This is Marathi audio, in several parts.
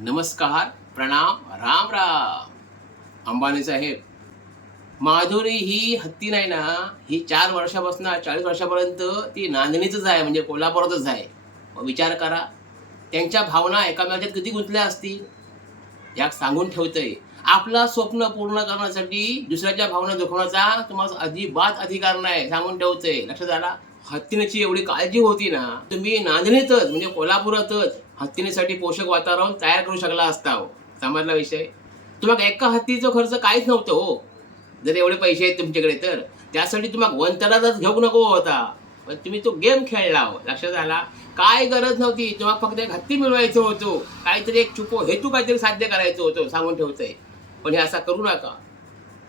नमस्कार, प्रणाम, राम राम. अंबानी साहेब, माधुरी ही हत्ती नाही ना, ही 4 वर्षापासून 40 वर्षापर्यंत ती नांदणीतच आहे, म्हणजे कोल्हापुरातच आहे. मग विचार करा, त्यांच्या भावना एकामेकाच्यात किती गुंतल्या असतील. याक सांगून ठेवतंय, आपलं स्वप्न पूर्ण करण्यासाठी दुसऱ्याच्या भावना दुखवण्याचा तुम्हाला अजिबात अधिकार नाही, सांगून ठेवतंय. लक्षात आला? हत्तीनेची एवढी काळजी होती ना, तुम्ही नांदणीतच म्हणजे कोल्हापुरातच हत्तीनेसाठी पोषक वातावरण तयार करू शकला असता हो. समजला विषय? तुम्हाला एका हत्तीचा खर्च काहीच नव्हतं हो. जर एवढे पैसे आहेत तुमच्याकडे तर त्यासाठी तुम्हाला वनतरातच घेऊ नको होता. पण तुम्ही तो गेम खेळला हो. लक्षात आला? काय गरज नव्हती. तुम्हाला फक्त एक हत्ती मिळवायचं होतं. काहीतरी एक चुको हेतू काहीतरी साध्य करायचं होतं, सांगून ठेवतंय. पण हे असं करू नका.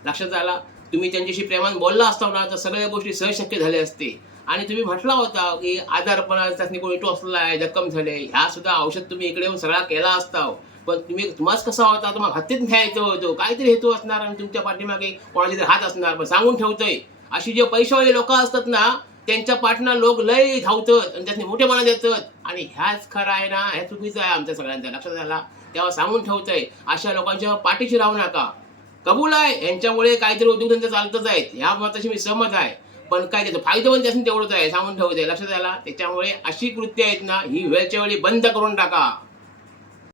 लक्षात आला? तुम्ही त्यांच्याशी प्रेमाने बोलला असता ना, तर सगळ्या गोष्टी सहज शक्य झाल्या असते. आणि तुम्ही म्हटला होता की आजारपणा त्यातनी कोणी टोचला आहे, जखम झाले, ह्या सुद्धा औषध तुम्ही इकडे येऊन सगळा केला असता हो. पण तुम्हाच कसा होता, तुम्हाला हत्तीत न्यायचं होतं. काहीतरी हेतू असणार आणि तुमच्या पाठीमागे कोणाचे तरी हात असणार. पण सांगून ठेवतोय, अशी जे पैशावाले लोक असतात ना, त्यांच्या पाठनं लोक लय धावतात आणि त्यातनी मोठेपणा देतात. आणि ह्याच खरं आहे ना, हे चुकीचं आहे आमच्या सगळ्यांच्या. लक्षात आला? तेव्हा सांगून ठेवतोय, अशा लोकांच्या पाठीशी राहू नका. कबूल आहे, यांच्यामुळे काहीतरी उद्योगधंदे चालतच आहेत, ह्या मताशी मी सहमत आहे. पण काय त्याचा फायदा पण त्यासून तेवढंच आहे, सांगून ठेवतंय. लक्षात आला? त्याच्यामुळे अशी कृत्य आहेत ना, ही वेळच्या वेळी बंद करून टाका.